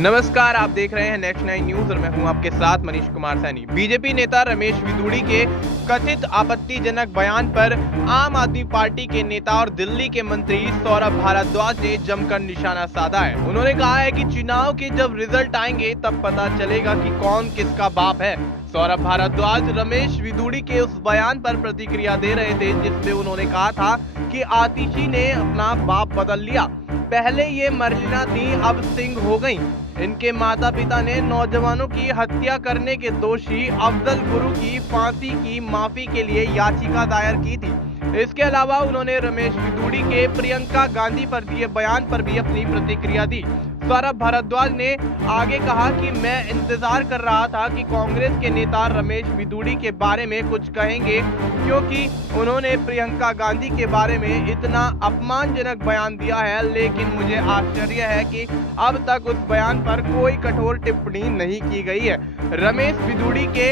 नमस्कार, आप देख रहे हैं नेक्स्ट 9 न्यूज और मैं हूं आपके साथ मनीष कुमार सैनी। बीजेपी नेता रमेश विदुड़ी के कथित आपत्तिजनक बयान पर आम आदमी पार्टी के नेता और दिल्ली के मंत्री सौरभ भारद्वाज ने जमकर निशाना साधा है। उन्होंने कहा है कि चुनाव के जब रिजल्ट आएंगे तब पता चलेगा कि कौन किसका बाप है। सौरभ भारद्वाज रमेश विदुड़ी के उस बयान पर प्रतिक्रिया दे रहे थे जिसमें उन्होंने कहा था कि आतिशी ने अपना बाप बदल लिया। पहले ये मर्लिना थी, अब सिंह हो गई। इनके माता पिता ने नौजवानों की हत्या करने के दोषी अफजल गुरु की फांसी की माफी के लिए याचिका दायर की थी। इसके अलावा उन्होंने रमेश विदुड़ी के प्रियंका गांधी पर दिए बयान पर भी अपनी प्रतिक्रिया दी। सौरभ भारद्वाज ने आगे कहा कि मैं इंतजार कर रहा था कि कांग्रेस के नेता रमेश विदुड़ी के बारे में कुछ कहेंगे, क्योंकि उन्होंने प्रियंका गांधी के बारे में इतना अपमानजनक बयान दिया है। लेकिन मुझे आश्चर्य है कि अब तक उस बयान पर कोई कठोर टिप्पणी नहीं की गई है। रमेश विदुड़ी के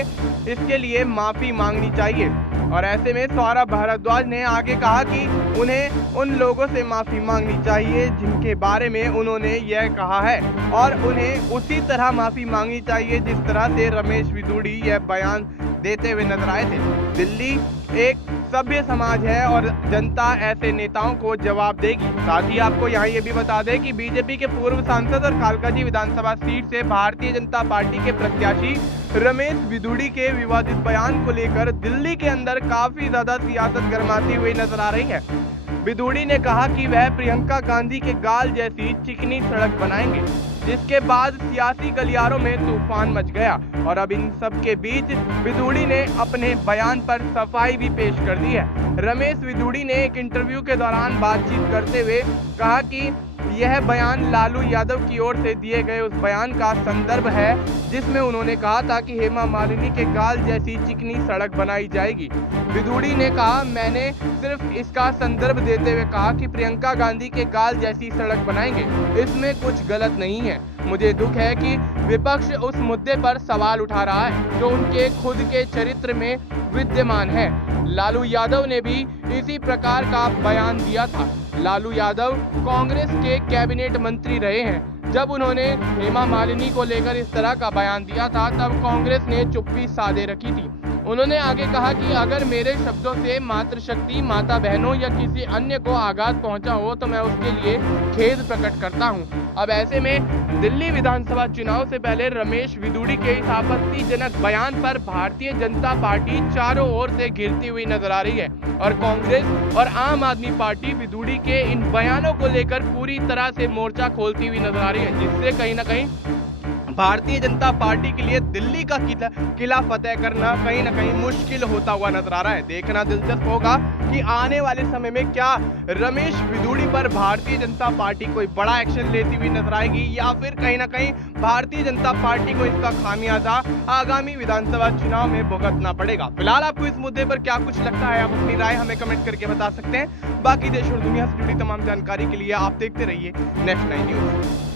इसके लिए माफी मांगनी चाहिए। और ऐसे में सौरभ भारद्वाज ने आगे कहा कि उन्हें उन लोगों से माफी मांगनी चाहिए जिनके बारे में उन्होंने यह कहा है, और उन्हें उसी तरह माफी मांगनी चाहिए जिस तरह से रमेश विदुड़ी यह बयान देते हुए नजर आए थे। दिल्ली एक सभ्य समाज है और जनता ऐसे नेताओं को जवाब देगी। साथ ही आपको यहाँ ये भी बता दें कि बीजेपी के पूर्व सांसद और कालकाजी विधानसभा सीट से भारतीय जनता पार्टी के प्रत्याशी रमेश विदुड़ी के विवादित बयान को लेकर दिल्ली के अंदर काफी ज्यादा सियासत गरमाती हुई नजर आ रही है। विदुड़ी ने कहा कि वह प्रियंका गांधी के गाल जैसी चिकनी सड़क बनाएंगे, जिसके बाद सियासी गलियारों में तूफान मच गया। और अब इन सब के बीच विदुड़ी ने अपने बयान पर सफाई भी पेश कर दी है। रमेश विदुड़ी ने एक इंटरव्यू के दौरान बातचीत करते हुए कहा कि यह बयान लालू यादव की ओर से दिए गए उस बयान का संदर्भ है जिसमें उन्होंने कहा था कि हेमा मालिनी के गाल जैसी चिकनी सड़क बनाई जाएगी। विदुड़ी ने कहा, मैंने सिर्फ इसका संदर्भ देते हुए कहा कि प्रियंका गांधी के गाल जैसी सड़क बनाएंगे, इसमें कुछ गलत नहीं है। मुझे दुख है कि विपक्ष उस मुद्दे पर सवाल उठा रहा है जो उनके खुद के चरित्र में विद्यमान है। लालू यादव ने भी इसी प्रकार का बयान दिया था। लालू यादव कांग्रेस के कैबिनेट मंत्री रहे हैं। जब उन्होंने हेमा मालिनी को लेकर इस तरह का बयान दिया था तब कांग्रेस ने चुप्पी साधे रखी थी। उन्होंने आगे कहा कि अगर मेरे शब्दों से मातृशक्ति, माता बहनों या किसी अन्य को आघात पहुंचा हो तो मैं उसके लिए खेद प्रकट करता हूं। अब ऐसे में दिल्ली विधानसभा चुनाव से पहले रमेश विदुड़ी के इस आपत्तिजनक बयान पर भारतीय जनता पार्टी चारों ओर से घिरती हुई नजर आ रही है और कांग्रेस और आम आदमी पार्टी विदुड़ी के इन बयानों को लेकर पूरी तरह से मोर्चा खोलती हुई नजर आ रही है, जिससे कहीं ना कहीं भारतीय जनता पार्टी के लिए दिल्ली का किला फतेह करना कहीं ना कहीं मुश्किल होता हुआ नजर आ रहा है। देखना दिलचस्प होगा कि आने वाले समय में क्या रमेश विदुड़ी पर भारतीय जनता पार्टी कोई बड़ा एक्शन लेती हुई नजर आएगी या फिर कहीं ना कहीं भारतीय जनता पार्टी को इसका खामियाजा आगामी विधानसभा चुनाव में भुगतना पड़ेगा। फिलहाल आपको इस मुद्दे पर क्या कुछ लगता है, आप अपनी राय हमें कमेंट करके बता सकते हैं। बाकी देश और दुनिया से जुड़ी तमाम जानकारी के लिए आप देखते रहिए नेक्स्ट 9 न्यूज।